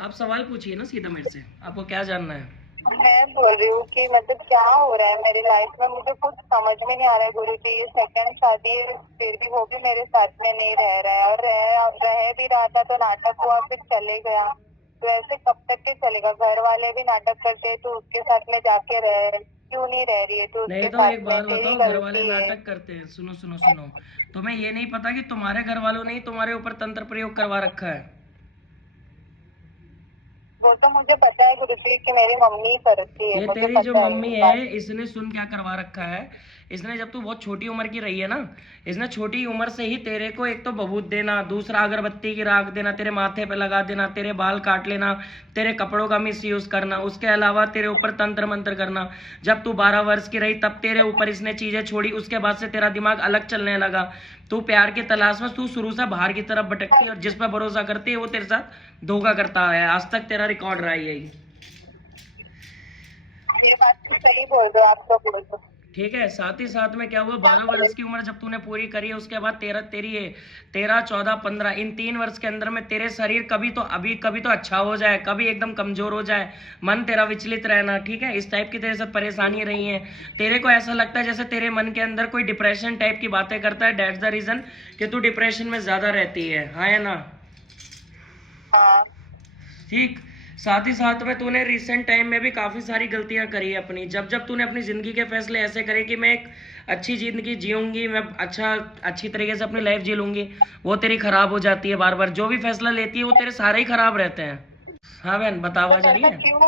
आप सवाल पूछिए ना सीधा मेरे से, आपको क्या जानना है? मैं बोल रही हूँ कि मतलब क्या हो रहा है मेरी लाइफ में, मुझे कुछ समझ में नहीं आ रहा है गुरु जी। ये सेकंड शादी है, फिर भी वो भी मेरे साथ में नहीं रह रहा है, और रह भी रहा था तो नाटक हुआ, फिर चले गया। तो ऐसे कब तक के चलेगा? घर वाले भी नाटक करते हैं तो उसके साथ में जाके रह, क्यों नहीं रह रही है तो नहीं उसके तो साथ एक में? बात तेरी बताओ, घर वाले गलती है। नाटक करते हैं? सुनो सुनो सुनो, तुम्हें ये नहीं पता कि तुम्हारे घर वालों ने ही तुम्हारे ऊपर तंत्र प्रयोग करवा रखा है? वो तो मुझे पता है गुरु जी कि मेरी मम्मी करती है, ये मुझे तेरी जो पता है मम्मी ये है, बात। इसने सुन क्या करवा रखा है। इसने जब तू बहुत छोटी उम्र की रही है ना, इसने छोटी उम्र से ही तेरे को एक तो बबूत देना, दूसरा अगरबत्ती की राख देना, तेरे माथे पे लगा देना, तेरे बाल काट लेना, तेरे कपड़ों का मिस यूज करना, उसके अलावा तेरे ऊपर तंत्र मंत्र करना। जब तू 12 वर्ष की रही तब तेरे ऊपर इसने चीजें छोड़ी, उसके बाद से तेरा दिमाग अलग चलने लगा। तू प्यार की तलाश में, तू शुरू से बाहर की तरफ भटकती है, और जिस पर भरोसा करती है वो तेरे साथ धोखा करता है। आज तक तेरा रिकॉर्ड रहा है यही। ये बात तो सही बोल रहे हो, आप तो बोल रहे हो। ठीक है, साथ ही साथ में क्या हुआ, 12 वर्ष की उम्र जब तूने पूरी करी है, उसके बाद तेरह तेरी है, 13, 14, 15, इन 3 वर्ष के अंदर में तेरे शरीर कभी तो अच्छा हो जाए, कभी एकदम कमजोर हो जाए, मन तेरा विचलित रहना। ठीक है, इस टाइप की तेरे साथ परेशानी रही है। तेरे को ऐसा लगता है जैसे तेरे मन के अंदर कोई डिप्रेशन टाइप की बातें करता है। दैट्स द रीजन कि तू डिप्रेशन में ज्यादा रहती है, हाँ या ना? हाँ। ठीक। साथ ही साथ में तूने रिसेंट टाइम में भी काफ़ी सारी गलतियां करी है अपनी। जब जब तूने अपनी ज़िंदगी के फैसले ऐसे करे कि मैं एक अच्छी ज़िंदगी जीऊंगी, मैं अच्छी तरीके से अपनी लाइफ जी लूंगी, वो तेरी खराब हो जाती है। बार बार जो भी फैसला लेती है वो तेरे सारे ही खराब रहते हैं। हाँ बहन, बता, तो आवाज आ रही ऐसा है? क्यों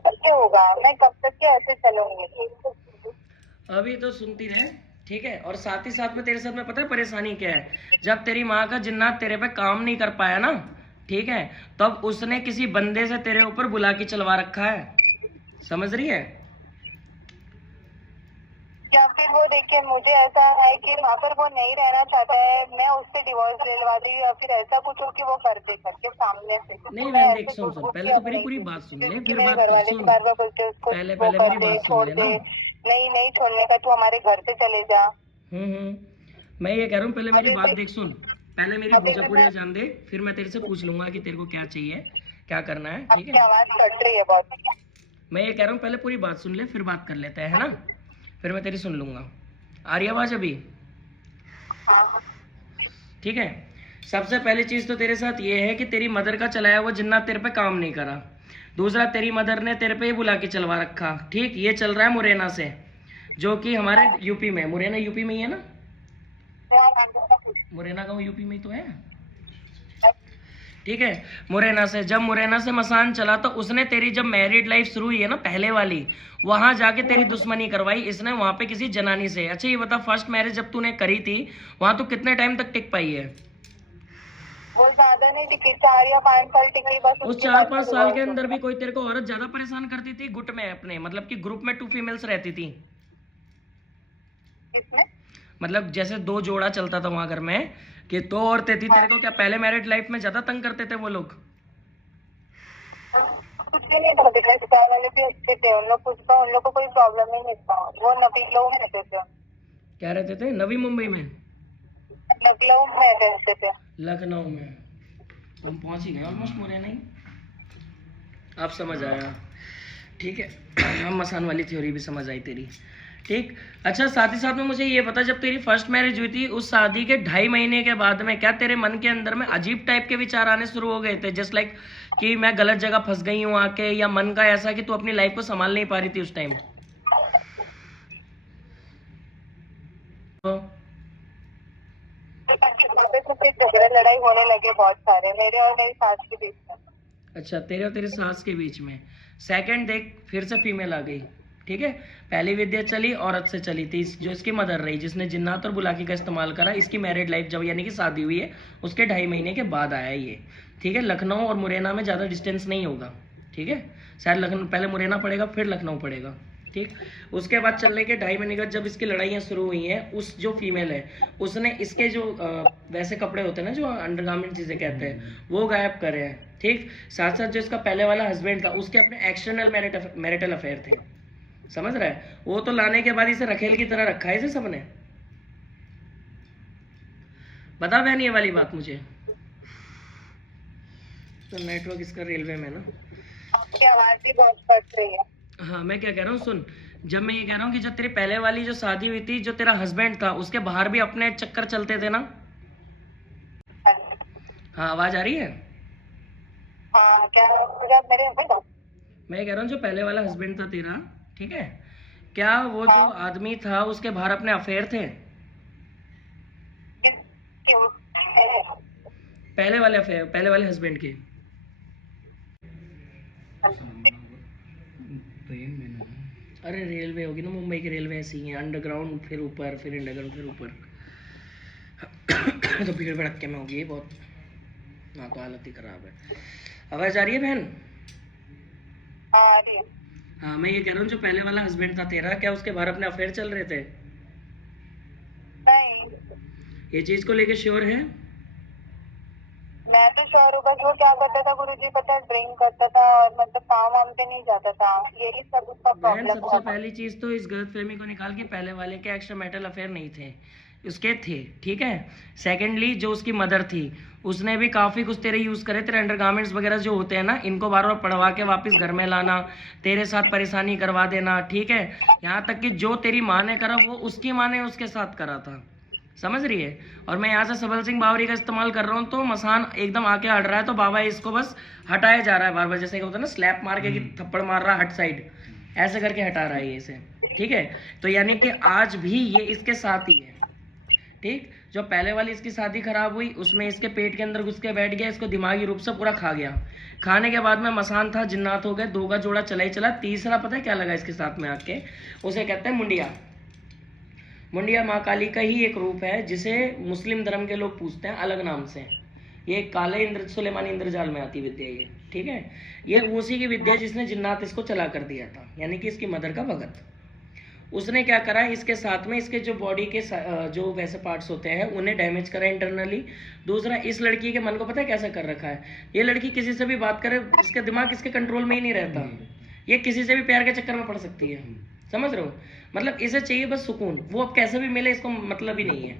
कैसे होगा? मैं कब तक के ऐसे चलूंगी? अभी तो सुनती रहे। ठीक है, और साथ ही साथ में तेरे साथ में पता है परेशानी क्या है? जब तेरी माँ का जिन्नात तेरे पे काम नहीं कर पाया ना, ठीक है, तब उसने किसी बंदे से तेरे ऊपर बुला के चलवा रखा है। समझ रही है? या फिर वो देखिए, मुझे ऐसा है कि वहाँ पर वो नहीं रहना चाहता है, मैं उससे डिवोर्स दिलवा दी, या फिर ऐसा कुछ हो कि वो कर दे करके सामने से, नहीं तो मैं बहन देख, ऐसे सुन सुन, उसकी पहले तो मेरी अपनी पूरी थी, बात सुन ले, क्योंकि फिर मेरे बात घर कर। वाले भी सुन, बार बार बोलते हैं उसको पहले वो पहले कर मेरी दे, बात सुन छोड़ ले दे। ना। नहीं नहीं छोड़ने का, तू हमारे घर से चले जा। मैं ये कह रहा हूँ, पहले मेरी अभी बात भी देख, सुन। पहले मेरी अभी भूजा भी पुड़िया जान दे, फिर मैं तेरे से पूछ लूंगा कि तेरे को क्या चाहिए, क्या करना है। ठीक आपकी है, आवाज कट रही है बहुत। मैं ये कह रहा हूँ, पहले पूरी बात सुन ले, फिर बात कर लेते हैं, है ना? फिर मैं तेरी सुन लूंगा। आ रही आवाज अभी? हाँ। ठीक है। सबसे पहली चीज तो तेरे साथ ये है कि तेरी मदर का चलाया हुआ जिन्ना तेरे पे काम नहीं करा। दूसरा, तेरी मदर ने तेरे पे ही बुला के चलवा रखा। ठीक, ये चल रहा है मुरैना से, जो कि हमारे यूपी में, मुरैना यूपी में ही है ना? मुरैना गांव यूपी में ही तो है। ठीक है, मुरैना से, जब मुरैना से मसान चला तो उसने तेरी जब मैरिड लाइफ शुरू हुई है ना पहले वाली, वहां जाके तेरी दुश्मनी करवाई इसने वहां पे किसी जनानी से। अच्छा ये बता, फर्स्ट मैरिज जब तूने करी थी, वहां तू कितने टाइम तक टिक पाई है? वो ज्यादा नहीं टिकी, 4 या 5 साल टिकी, बस उस उसके चार बाद में पांच साल के डिवोर्स हो अंदर भी गया। कोई तेरे को औरत ज्यादा परेशान करती थी गुट में अपने, मतलब कि ग्रुप में 2 फीमेल्स रहती थी? इसमें मतलब जैसे 2 जोड़ा चलता था वहां घर में, कि 2 औरतें थी, तेरे को क्या पहले मैरिड लाइफ में ज्यादा तंग करते थे वो लोग? कुछ भी नहीं था, रिश्तेदार वाले भी अच्छे थे, उन लोग कुछ का, उन लोग को कोई प्रॉब्लम ही नहीं था, वो नबीलों में रहते थे। क्या रहते थे? नवी मुंबई में? नबीलों में रहते थे। लखनऊ में? हम पहुंच ही गए ऑलमोस्ट मुरैना ही। आप समझ आया? ठीक है, हम मसान वाली थ्योरी भी समझ आई तेरी। ठीक। अच्छा, साथ ही साथ में मुझे ये बता, जब तेरी फर्स्ट मैरिज हुई थी, उस शादी के 2.5 महीने के बाद में क्या तेरे मन के अंदर में अजीब टाइप के विचार आने शुरू हो गए थे, जस्ट लाइक कि मैं गलत जगह फंस गई हूँ आके, या मन का ऐसा कि तू अपनी लाइफ को संभाल नहीं पा रही थी उस टाइम? तो वहाँ पे तो फिर झगड़ा लड़ाई होने लगे बहुत सारे, मेरे और मेरी सास के बीच में। अच्छा, तेरे और तेरे सास के बीच में। सेकंड देख, फिर से फीमेल आ गई। ठीक है, पहली विद्या चली, औरत से चली थी, जो इसकी मदर रही, जिसने जिन्नात और बुलाकी का इस्तेमाल करा। इसकी मैरिड लाइफ जब यानी कि शादी हुई है, उसके 2.5 महीने के बाद आया ये। ठीक है, लखनऊ और मुरैना में ज़्यादा डिस्टेंस नहीं होगा। ठीक है, शायद लखनऊ पहले मुरैना पड़ेगा, फिर लखनऊ पड़ेगा। ठीक। उसके बाद चलने के 2.5 महीने के बाद जब इसकी लड़ाइयाँ शुरू हुई हैं, उस जो फीमेल है उसने इसके जो वैसे कपड़े होते हैं ना, जो अंडरगारमेंट चीज़ें कहते हैं, वो गायब करे हैं। ठीक। साथ साथ जो इसका पहले वाला हस्बैंड था, उसके अपने एक्सटर्नल मैरिटल अफेयर थे। समझ रहा है? वो तो लाने के बाद इसे रखेल की तरह रखा है इसे सबने। बता बहन ये वाली बात मुझे। तो नेटवर्क इसका रेलवे में ना। आपकी आवाज भी बहुत कट रही है। हाँ मैं क्या कह रहा हूँ सुन, जब मैं ये कह रहा हूँ कि जब तेरी पहले वाली जो शादी हुई थी, जो तेरा हस्बैंड था, उसके बाहर भी अपने चक्कर चलते थे ना? हाँ आवाज आ रही है? हाँ क्या आप मेरे हस्बैंड? मैं कह रहा हूँ जो पहले वाला हस्बैंड था तेरा, ठीक है, क्या वो जो आदमी था उसके बाहर अपने अफेयर थे? क्यों? पहले वाले अफेयर, पहले वाले हस्बैंड के। अरे रेलवे होगी ना, मुंबई की रेलवे ऐसी ही है, अंडरग्राउंड फिर ऊपर, फिर अंडरग्राउंड फिर ऊपर। तो भीड़ भड़के में होगी बहुत ना, तो हालत ही खराब है। आवाज आ रही है बहन? हाँ मैं ये कह रहा हूँ जो पहले वाला हस्बैंड था तेरा, क्या उसके बाहर अपने अफेयर चल रहे थे? नहीं, ये चीज को लेके श्योर है? मैं तो श्योर हूँ। बस वो क्या करता था गुरुजी पता है, ड्रिंक करता था और मतलब काम वाम पे नहीं जाता था, यही सब उसका बहन प्रॉब्लम सबसे था। पहली चीज तो इस गलतफहमी को निकाल के, पहले वाले के एक्स्ट्रा मैरिटल अफेयर नहीं थे, उसके थे, ठीक है। सेकेंडली जो उसकी मदर थी, उसने भी काफ़ी कुछ तेरे यूज़ करे, तेरे अंडरगारमेंट्स वगैरह जो होते हैं ना, इनको बार बार पढ़वा के वापस घर में लाना, तेरे साथ परेशानी करवा देना, ठीक है। यहाँ तक कि जो तेरी माँ ने करा वो उसकी माँ ने उसके साथ करा था, समझ रही है। और मैं यहाँ से सबल सिंह बावरी का इस्तेमाल कर रहा हूँ, तो मसान एकदम आके हट रहा है, तो बाबा इसको बस हटाया जा रहा है बार बार, जैसे कि होता है ना स्लैप मार के कि थप्पड़ मार रहा हट साइड, ऐसे करके हटा रहा है ये इसे, ठीक है। तो यानी कि आज भी ये इसके साथ ही है, ठीक। जो पहले वाली इसकी शादी खराब हुई, उसमें इसके पेट के अंदर घुस के बैठ गया, इसको दिमागी रूप से पूरा खा गया। खाने के बाद में मसान था, जिन्नात हो गए, 2 का जोड़ा चला ही चला। तीसरा पता है क्या लगा इसके साथ में आके, उसे कहते हैं मुंडिया। मुंडिया माँ काली का ही एक रूप है, जिसे मुस्लिम धर्म के लोग पूछते हैं अलग नाम से। ये काले इंद्र सुलेमानी इंद्रजाल में आती विद्या ये, ठीक है। ये उसी की विद्या जिसने जिन्नात इसको चला कर दिया था, यानी कि इसकी मदर का भगत। उसने क्या करा, इसके साथ में इसके जो बॉडी के जो वैसे पार्ट्स होते हैं उन्हें डैमेज करा इंटरनली। दूसरा, इस लड़की के मन को पता है कैसे कर रखा है, ये लड़की किसी से भी बात करे, इसका दिमाग इसके कंट्रोल में ही नहीं रहता, ये किसी से भी प्यार के चक्कर में पड़ सकती है, समझ रहे हो। मतलब इसे चाहिए बस सुकून, वो अब कैसे भी मिले इसको मतलब ही नहीं है,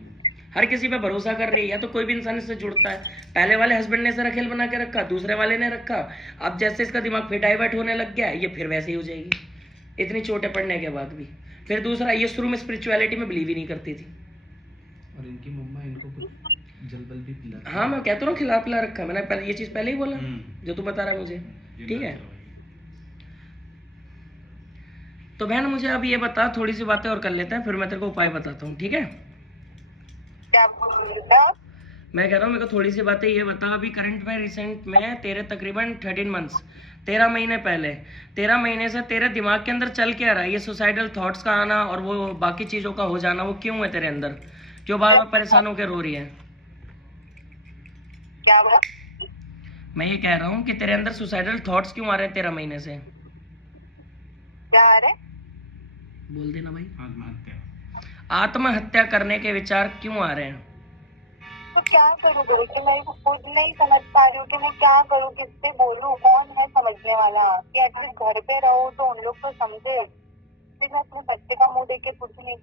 हर किसी पे भरोसा कर रही है, या तो कोई भी इंसान इससे जुड़ता है। पहले वाले हस्बैंड ने इसे रखेल बना के रखा, दूसरे वाले ने रखा, अब जैसे इसका दिमाग फिर डाइवर्ट होने लग गया, ये फिर वैसे ही हो जाएगी इतनी चोटें पड़ने के बाद भी। फिर दूसरा, ये शुरू में स्पिरिचुअलिटी में बिलीव ही नहीं करती थी, और इनकी मम्मा इनको कुछ जलबल भी पिलाती। हाँ मैं कहता हूँ खिला पिला रखा, मैंने पहले ये चीज़ पहले ही बोला जो तू बता रहा है मुझे, ठीक है। तो बहन मुझे अब ये बता, थोड़ी सी बातें और कर लेते हैं, फिर मैं तेरे को उपाय बताता हूँ, ठीक है। क्या बोल रहे हो? मैं कह रहा हूँ मेरे को थोड़ी सी बातें ये बता, अभी करंट में रिसेंट में तेरे तकरीबन 13 मंथ्स, 13 महीने पहले, 13 महीने से तेरे दिमाग के अंदर चल क्या रहा है, ये सुसाइडल थॉट्स का आना और वो बाकी चीज़ों का हो जाना, वो क्यों है तेरे अंदर, जो बार बार परेशान होकर रो रही है? क्या बोला? मैं ये कह रहा हूँ कि तेरे अंदर सुसाइडल थॉट्स क्यों आ रहे हैं 13 महीने से? क्या आ रहे? बोल देना भाई। आत्महत्या। आत्महत्या करने के विचार क्यों आ रहे हैं? तो क्या करूँ गुरु जी, मैं खुद नहीं समझ पा रही हूँ कि मैं क्या करूँ, किससे बोलूँ, कौन है समझने वाला, कि एटलीस्ट घर पे रहो तो उन लोग तो समझे, फिर मैं अपने बच्चे का मुंह देख के कुछ नहीं।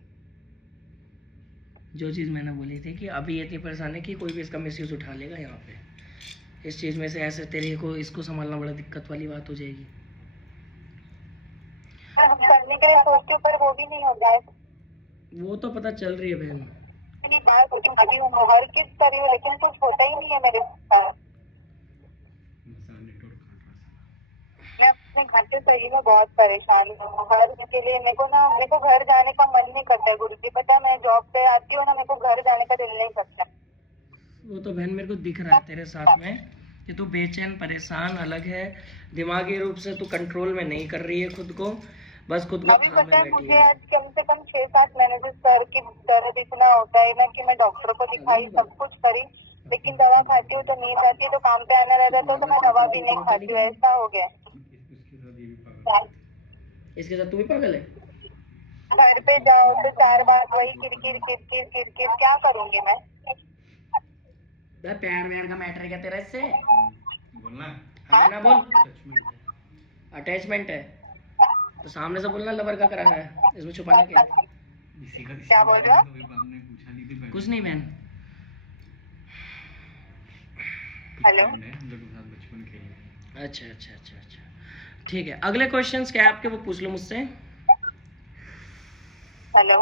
जो चीज़ मैंने बोली थी कि अभी इतनी परेशानी कि कोई भी इसका मिसयूज उठा लेगा यहाँ पे, इस चीज़ में से ऐसे तेरे को इसको संभालना बड़ा दिक्कत वाली बात हो जाएगी। हम करने के लिए सोचते हो पर वो भी नहीं होता है। वो तो पता चल रही है बहन, इतनी बात होती हूँ, हर किस करी हूँ, लेकिन कुछ होता ही नहीं है मेरे साथ। मैं अपने घर से सही में बहुत परेशान हूँ, हर के लिए मेरे को घर जाने का मन नहीं करता है गुरु जी, पता मैं जॉब पे आती हूँ ना, मेरे को घर जाने का दिल नहीं करता। वो तो बहन मेरे को दिख रहा है तेरे साथ में कि तू बेचैन परेशान अलग है, दिमागी रूप से तू कंट्रोल में नहीं कर रही है खुद को, बस खुद को अभी थामे पता है बैठी मुझे, है। आज कम से कम 6-7 महीने से सर की दर्द इतना होता है ना कि मैं डॉक्टर को दिखाई, सब कुछ करी, लेकिन दवा खाती हूँ तो नींद आती है, तो काम पे आना रहता है तो मैं दवा भी नहीं खाती हूँ, ऐसा हो गया। इसके साथ तू भी पागल है? घर पे जाओ तो 4 बार वही किरकिर किरकिर किरकिर, क्या करूंगी मैं? प्यार व्यार का मैटर है क्या तेरा इससे? बोलना है ना, बोल। अटैचमेंट है। अटैचमेंट है तो सामने से बोलना लवर का कराना है, इसमें छुपाना क्या है? क्या बोल रहे हो? हमने पूछा नहीं थी। कुछ नहीं बहन। हेलो? हम लोग के साथ बचपन खेला अच्छा अच्छा अच्छा अच्छा, ठीक है। अगले क्वेश्चंस क्या है आपके, वो पूछ लो मुझसे। हेलो।